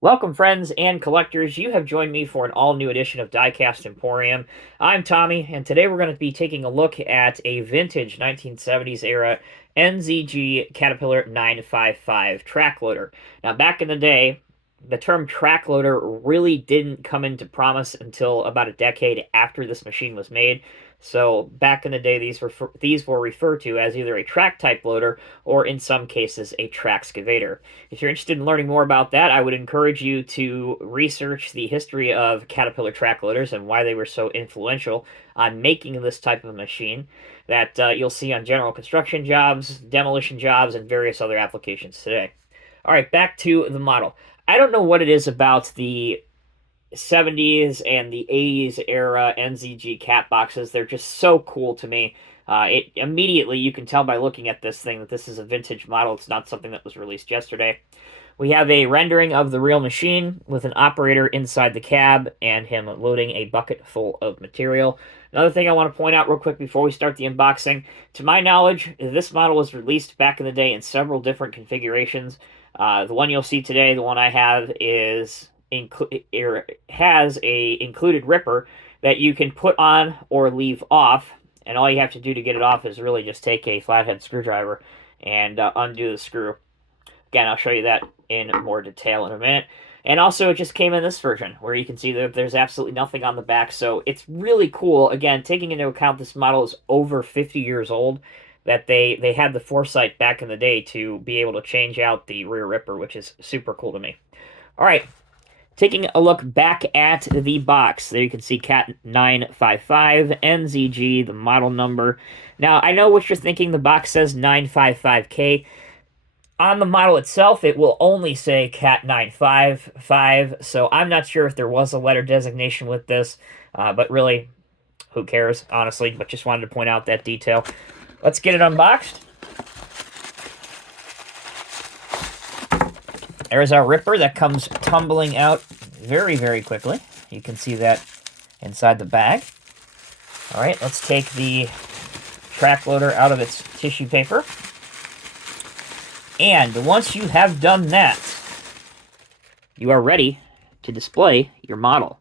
Welcome, friends and collectors. You have joined me for an all-new edition of Diecast Emporium. I'm Tommy, and today we're going to be taking a look at a vintage 1970s era NZG Caterpillar 955 track loader. Now, back in the day, the term track loader really didn't come into promise until about a decade after this machine was made. So back in the day, these were referred to as either a track type loader or, in some cases, a trackscavator. If you're interested in learning more about that, I would encourage you to research the history of Caterpillar track loaders and why they were so influential on making this type of machine that you'll see on general construction jobs, demolition jobs, and various other applications today. All right, back to the model. I don't know what it is about the 70s and the 80s era NZG cat boxes. They're just so cool to me. It immediately you can tell by looking at this thing that this is a vintage model. It's not something that was released yesterday. We have a rendering of the real machine with an operator inside the cab and him loading a bucket full of material. Another thing I want to point out real quick before we start the unboxing, to my knowledge, this model was released back in the day in several different configurations. The one you'll see today, the one I have, has a included ripper that you can put on or leave off, and all you have to do to get it off is really just take a flathead screwdriver and undo the screw. Again, I'll show you that in more detail in a minute. And also, it just came in this version, where you can see that there's absolutely nothing on the back, so it's really cool. Again, taking into account this model is over 50 years old, that they had the foresight back in the day to be able to change out the rear ripper, which is super cool to me. All right, taking a look back at the box, there you can see Cat 955 NZG, the model number. Now, I know what you're thinking. The box says 955K. On the model itself, it will only say Cat 955, so I'm not sure if there was a letter designation with this, but really, who cares, honestly, but just wanted to point out that detail. Let's get it unboxed. There's our ripper that comes tumbling out very, very quickly. You can see that inside the bag. All right, let's take the track loader out of its tissue paper. And once you have done that, you are ready to display your model.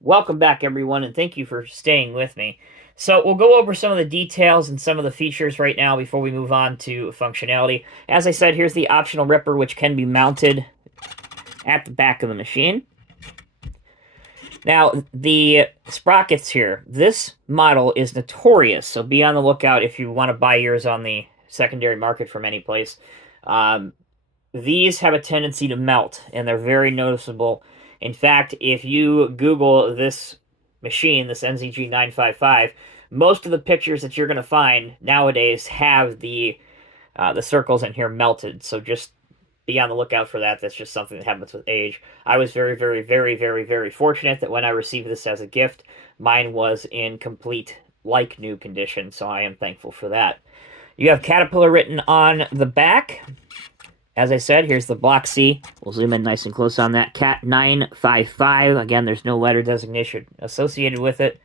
Welcome back, everyone, and thank you for staying with me. So we'll go over some of the details and some of the features right now before we move on to functionality. As I said, here's the optional ripper, which can be mounted at the back of the machine. Now, the sprockets here, this model is notorious, so be on the lookout if you want to buy yours on the secondary market from any place. These have a tendency to melt, and they're very noticeable. In fact, if you Google this machine, this NZG 955, most of the pictures that you're going to find nowadays have the circles in here melted. So just be on the lookout for that. That's just something that happens with age. I was very, very, very, very, very fortunate that when I received this as a gift, mine was in complete like new condition. So I am thankful for that. You have Caterpillar written on the back. As I said, here's the block C. We'll zoom in nice and close on that. Cat 955. Again, there's no letter designation associated with it.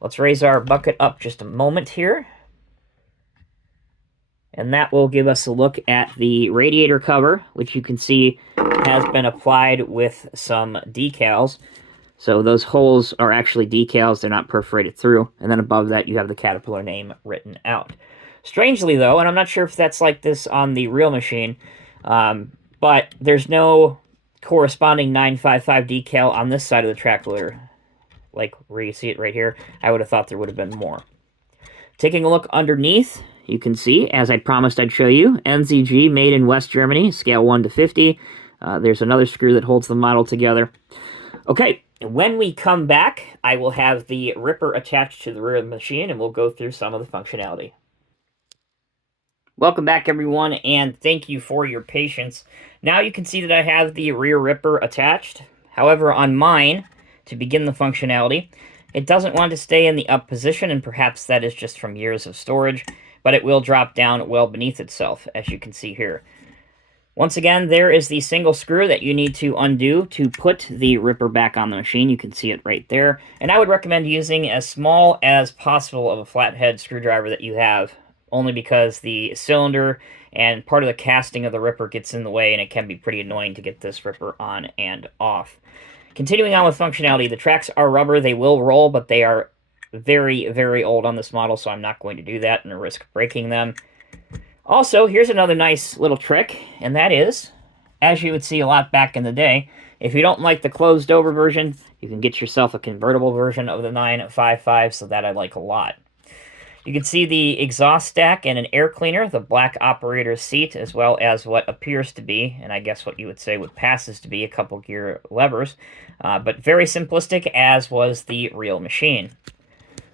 Let's raise our bucket up just a moment here. And that will give us a look at the radiator cover, which you can see has been applied with some decals. So those holes are actually decals. They're not perforated through. And then above that, you have the Caterpillar name written out. Strangely, though, and I'm not sure if that's like this on the real machine, but there's no corresponding 955 decal on this side of the track loader. Like where you see it right here, I would have thought there would have been more. Taking a look underneath, you can see, as I promised I'd show you, NZG made in West Germany, scale 1 to 50. There's another screw that holds the model together. Okay, when we come back, I will have the ripper attached to the rear of the machine, and we'll go through some of the functionality. Welcome back, everyone, and thank you for your patience. Now you can see that I have the rear ripper attached. However, on mine, to begin the functionality, it doesn't want to stay in the up position, and perhaps that is just from years of storage, but it will drop down well beneath itself, as you can see here. Once again, there is the single screw that you need to undo to put the ripper back on the machine. You can see it right there. And I would recommend using as small as possible of a flathead screwdriver that you have only because the cylinder and part of the casting of the ripper gets in the way, and it can be pretty annoying to get this ripper on and off. Continuing on with functionality, the tracks are rubber. They will roll, but they are very, very old on this model, so I'm not going to do that and risk breaking them. Also, here's another nice little trick, and that is, as you would see a lot back in the day, if you don't like the closed-over version, you can get yourself a convertible version of the 955, so that I like a lot. You can see the exhaust stack and an air cleaner, the black operator's seat, as well as what appears to be, and I guess what you would say what passes to be, a couple gear levers, but very simplistic, as was the real machine.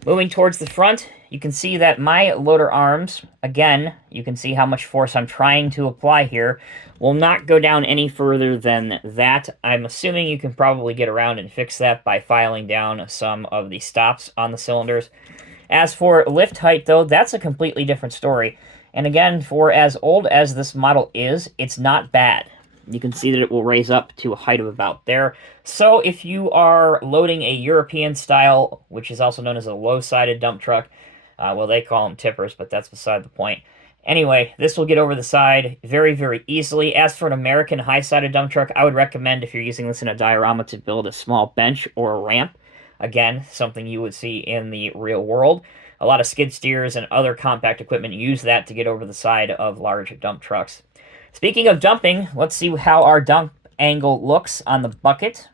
Moving towards the front, you can see that my loader arms, again, you can see how much force I'm trying to apply here, will not go down any further than that. I'm assuming you can probably get around and fix that by filing down some of the stops on the cylinders. As for lift height, though, that's a completely different story. And again, for as old as this model is, it's not bad. You can see that it will raise up to a height of about there. So if you are loading a European style, which is also known as a low-sided dump truck, well, they call them tippers, but that's beside the point. Anyway, this will get over the side very, very easily. As for an American high-sided dump truck, I would recommend, if you're using this in a diorama, to build a small bench or a ramp. Again, something you would see in the real world. A lot of skid steers and other compact equipment use that to get over the side of large dump trucks. Speaking of dumping, let's see how our dump angle looks on the bucket.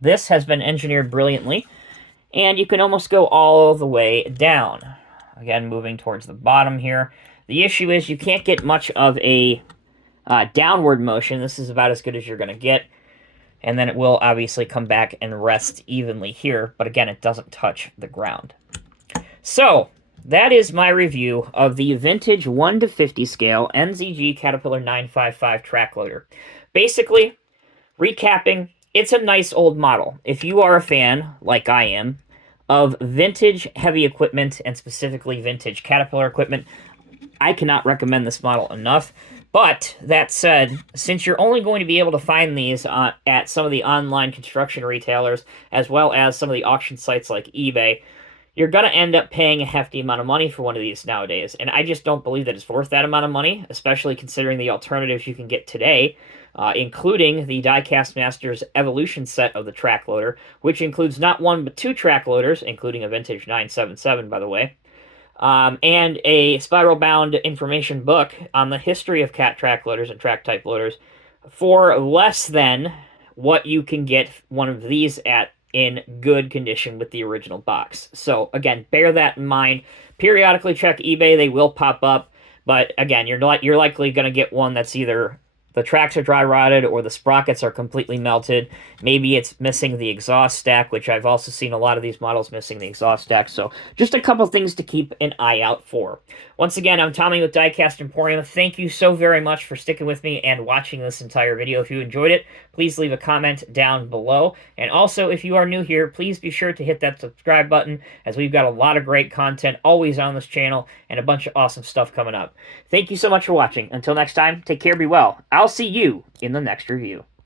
This has been engineered brilliantly, and you can almost go all the way down. Again, moving towards the bottom here. The issue is you can't get much of a downward motion. This is about as good as you're going to get. And then it will obviously come back and rest evenly here, but again, it doesn't touch the ground. So, that is my review of the vintage 1 to 50 scale NZG Caterpillar 955 track loader. Basically, recapping, it's a nice old model. If you are a fan, like I am, of vintage heavy equipment, and specifically vintage Caterpillar equipment, I cannot recommend this model enough. But, that said, since you're only going to be able to find these at some of the online construction retailers, as well as some of the auction sites like eBay, you're going to end up paying a hefty amount of money for one of these nowadays. And I just don't believe that it's worth that amount of money, especially considering the alternatives you can get today, including the Diecast Masters Evolution set of the track loader, which includes not one but two track loaders, including a vintage 977, by the way. And a spiral-bound information book on the history of cat track loaders and track-type loaders for less than what you can get one of these at in good condition with the original box. So, again, bear that in mind. Periodically check eBay. They will pop up. But, again, you're likely going to get one that's either the tracks are dry rotted or the sprockets are completely melted. Maybe it's missing the exhaust stack, which I've also seen a lot of these models missing the exhaust stack. So just a couple things to keep an eye out for. Once again, I'm Tommy with Diecast Emporium. Thank you so very much for sticking with me and watching this entire video. If you enjoyed it, please leave a comment down below. And also, if you are new here, please be sure to hit that subscribe button, as we've got a lot of great content always on this channel and a bunch of awesome stuff coming up. Thank you so much for watching. Until next time, take care, be well. I'll see you in the next review.